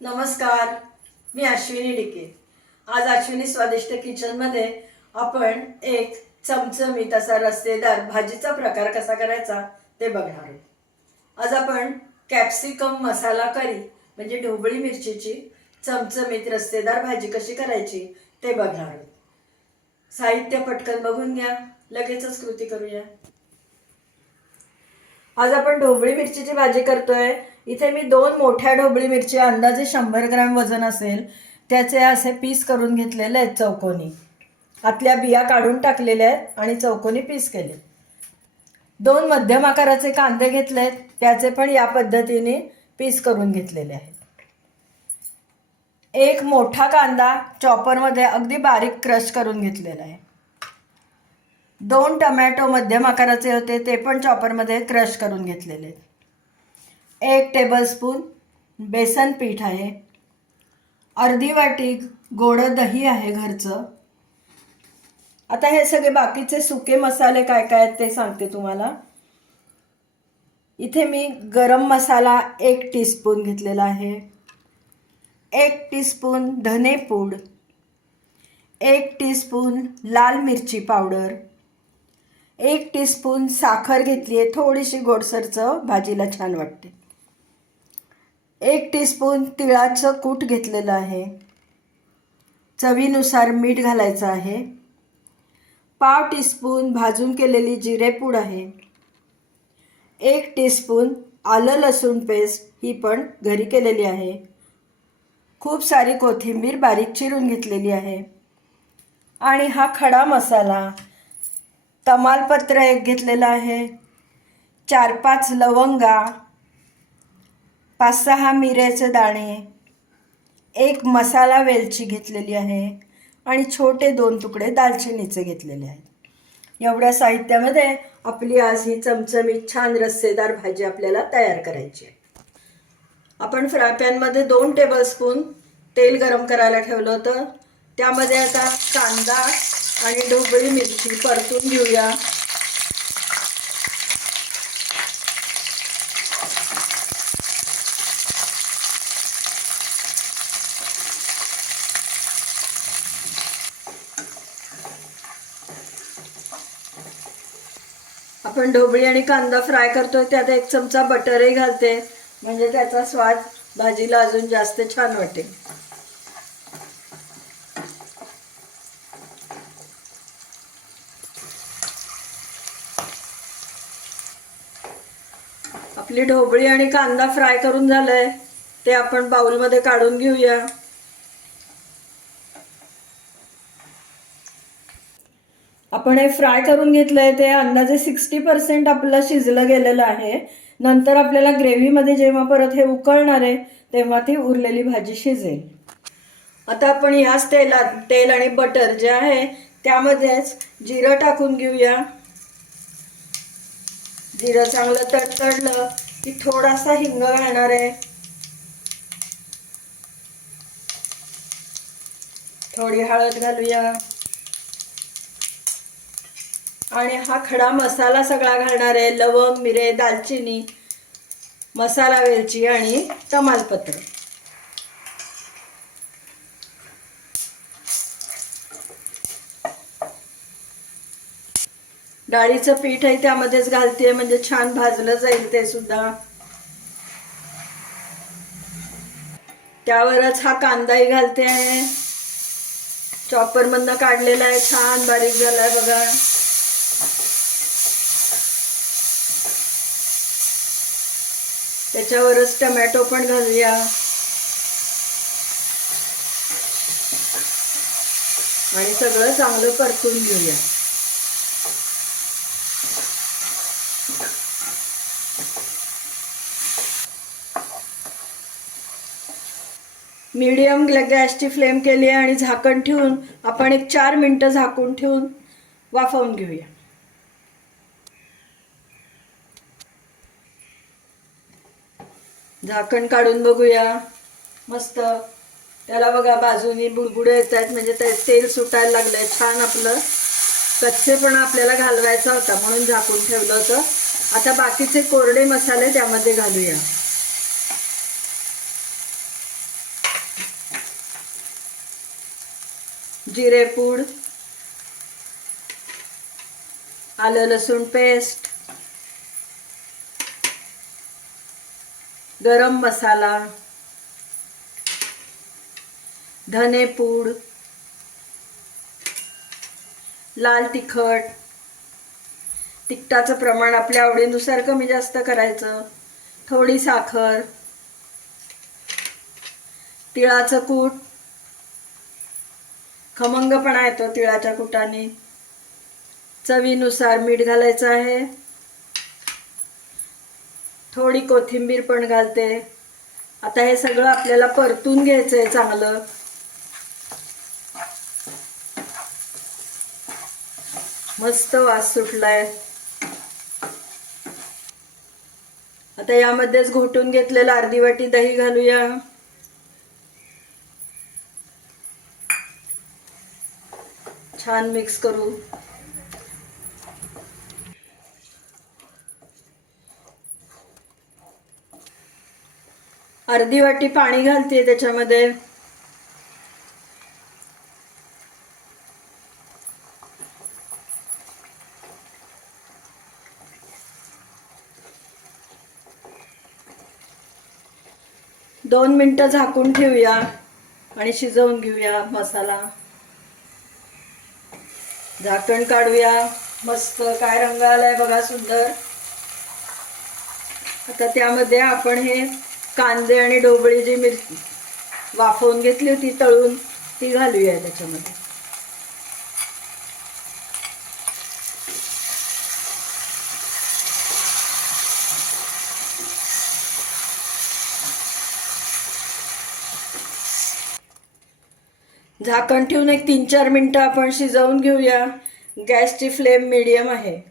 नमस्कार मी अश्विनी डिके. आज अश्विनी स्वादिष्ट किचनमध्ये आपण एक चमचमीत असा रस्तेदार भाजीचा प्रकार कसा करायचा ते बघणार आहोत. आज आपण कॅप्सिकम मसाला करी म्हणजे ढोबळी मिरचीची चमचमीत रस्तेदार भाजी कशी करायची ते बघणार आहोत. साहित्य पटकन बघून घ्या लगेचच कृती करूया. आज आपण ढोबळी मिरचीची भाजी करतोय इथे मी दोन मोठ्या ढोबळी मिरची अंदाजे शंभर ग्रॅम वजन असेल त्याचे असे पीस करून घेतलेले आहेत चौकोनी. आतल्या बिया काढून टाकलेल्या आहेत आणि चौकोनी पीस केले. दोन मध्यम आकाराचे कांदे घेतलेत त्याचे पण या पद्धतीने पीस करून घेतलेले आहेत. एक मोठा कांदा चॉपरमध्ये अगदी बारीक क्रश करून घेतलेला आहे. दोन टमॅटो मध्यम आकाराचे होते ते पण चॉपरमध्ये क्रश करून घेतलेले आहेत. एक टेबलस्पून बेसन पीठ आहे. अर्धी वाटी गोड दही आहे घरचं. आता हे सगळे बाकीचे सुके मसाले काय काय आहेत ते सांगते तुम्हाला. इथे मी गरम मसाला एक टीस्पून घेतलेला आहे. एक टीस्पून धनेपूड एक टीस्पून लाल मिरची पावडर. एक टीस्पून साखर घेतली आहे. थोडीशी गोडसरचं भाजीला छान वाटते. एक टीस्पून तिळाचं कूट घेतलेलं आहे. चवीनुसार मीठ घालायचं आहे. पाव टीस्पून भाजून केलेली जिरेपूड आहे. एक टीस्पून आलं लसूण पेस्ट ही पण घरी केलेली आहे. खूप सारी कोथिंबीर बारीक चिरून घेतलेली आहे. आणि हा खडा मसाला तमालपत्र एक घेतलेलं आहे. चार पाच लवंगा पाच सहा मिऱ्याचे दाणे एक मसाला वेलची घेतलेली आहे आणि छोटे दोन तुकडे दालचिनीचे घेतलेले आहेत. एवढ्या साहित्यामध्ये आपली आज ही चमचमीत छान रस्सेदार भाजी आपल्याला तयार करायची आहे. आपण फ्राय पॅनमध्ये दोन टेबलस्पून तेल गरम करायला ठेवलं होतं. त्यामध्ये आता कांदा आणि ढोबळी मिरची परतून घेऊया. आपण ढोबळी आणि कांदा फ्राय करतोय त्यात एक चमचा बटरही घालते. म्हणजे त्याचा स्वाद भाजीला अजून जास्त छान वाटेल. आपली ढोबळी आणि कांदा फ्राय करून झालंय. ते आपण बाउलमध्ये काढून घेऊया. आपण हे फ्राय करून घेतलंय ते अंदाजे सिक्स्टी पर्सेंट आपलं शिजलं गेलेलं आहे. नंतर आपल्याला ग्रेव्हीमध्ये जेव्हा परत हे उकळणार आहे तेव्हा ती उरलेली भाजी शिजेल. आता आपण ह्याच तेलात तेल आणि बटर जे आहे त्यामध्येच जिरं टाकून घेऊया. जिरं चांगलं तडतडलं की थोडासा हिंग घालणार आहे. थोडी हळद घालूया. आणि हा खडा मसाला सगळा घालणार आहे लवंग मिरे दालचिनी मसाला वेलची आणि तमालपत्र. डाळीचं पीठ आहे त्यामध्येच घालते म्हणजे छान भाजलं जाईल ते सुद्धा. त्यावरच हा कांदाही घालते. आहे चॉपरमधनं काढलेला आहे छान बारीक झालाय बघा. त्याच्यावरच टमॅटो पण घालूया. आणि सगळं चांगलं परतून घेऊया. मीडियम गॅसची फ्लेम केली आहे आणि झाकण ठेवून आपण एक चार मिनटं झाकून ठेवून वाफवून घेऊया. झाकण काढून बघूया. मस्त. त्याला बघा बाजूनी बुडबुडे येत आहेत म्हणजे ते तेल सुटायला लागलंय. छान आपलं. कच्चे पण आपल्याला घालवायचा होता म्हणून झाकून ठेवलं होतं. आता बाकीचे कोरडे मसाले त्यामध्ये घालूया. जिरेपूड आलं लसूण पेस्ट गरम मसाला धनेपूड लाल तिखट. तिखटाचं प्रमाण आपल्या आवडीनुसार कमी जास्त करायचं. थोडी साखर. तिळाचं कूट. खमंगपणा येतो तिळाच्या कुटाने. चवीनुसार मीठ घालायचं आहे. थोडी कोथिंबीर पण घालते. आता हे सगळं आपल्याला परतून घ्यायचं आहे चांगलं. मस्त वास सुटलाय. आता यामध्येच घोटून घेतलेलं अर्धी वाटी दही घालूया. छान मिक्स करू. अर्धी वाटी पाणी घालते त्याच्यामध्ये. दोन मिनटं झाकून ठेवूया आणि शिजवून घेऊया मसाला. झाकण काढूया. मस्त काय रंग आलाय बघा सुंदर. आता त्यामध्ये आपण हे कांदे आणि डोबळी जी मिरची वाफवून घेतली होती तळून ती घालूया त्याच्यामध्ये. झाकण ठेवून एक तीन चार मिनटं आपण शिजवून घेऊया. गॅसची फ्लेम मिडियम आहे.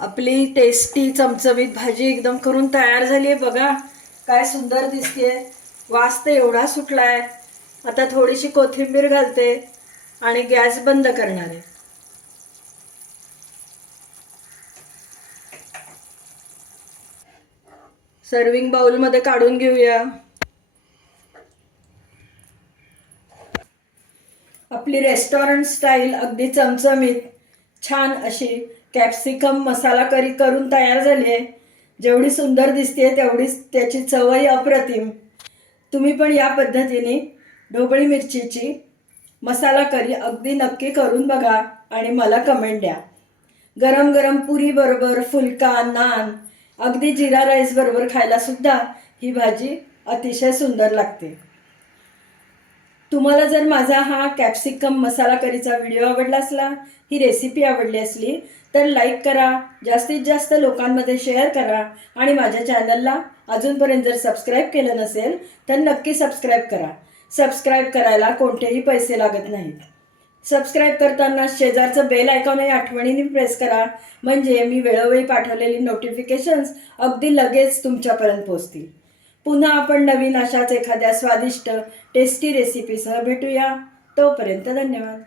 आपली टेस्टी चमचमीत भाजी एकदम करून तयार झाली आहे. बघा काय सुंदर दिसते वास तर एवढा सुटलाय. आता थोडीशी कोथिंबीर घालते आणि गॅस बंद करणार आहे. सर्विंग बाउलमध्ये काढून घेऊया. आपली रेस्टॉरंट स्टाईल अगदी चमचमीत छान अशी. कॅप्सिकम मसाला करी करून तयार झाली आहे जेवढी सुंदर दिसते तेवढीच त्याची चवही अप्रतिम. तुम्ही पण या पद्धतीने ढोबळी मिरचीची मसाला करी अगदी नक्की करून बघा आणि मला कमेंट द्या. गरम गरम पुरी बरोबर फुलका नान अगदी जिरा राईस बरोबर खायला सुद्धा ही भाजी अतिशय सुंदर लागते. तुम्हाला जर माझा हा कॅप्सिकम मसाला करीचा व्हिडिओ आवडला असला ही रेसिपी आवडली असली तर लाईक करा जास्तीत जास्त लोकांमध्ये शेअर करा आणि माझ्या चॅनलला अजूनपर्यंत जर सबस्क्राईब केलं नसेल तर नक्की सबस्क्राईब करा. सबस्क्राईब करायला कोणतेही पैसे लागत नाहीत. सबस्क्राईब करताना शेजारचं बेल आयकॉनही आठवणीने प्रेस करा म्हणजे मी वेळोवेळी पाठवलेली नोटिफिकेशन्स अगदी लगेच तुमच्यापर्यंत पोहोचतील. पुन्हा आपण नवीन अशाच एखाद्या स्वादिष्ट टेस्टी रेसिपीसह भेटूया. तोपर्यंत धन्यवाद.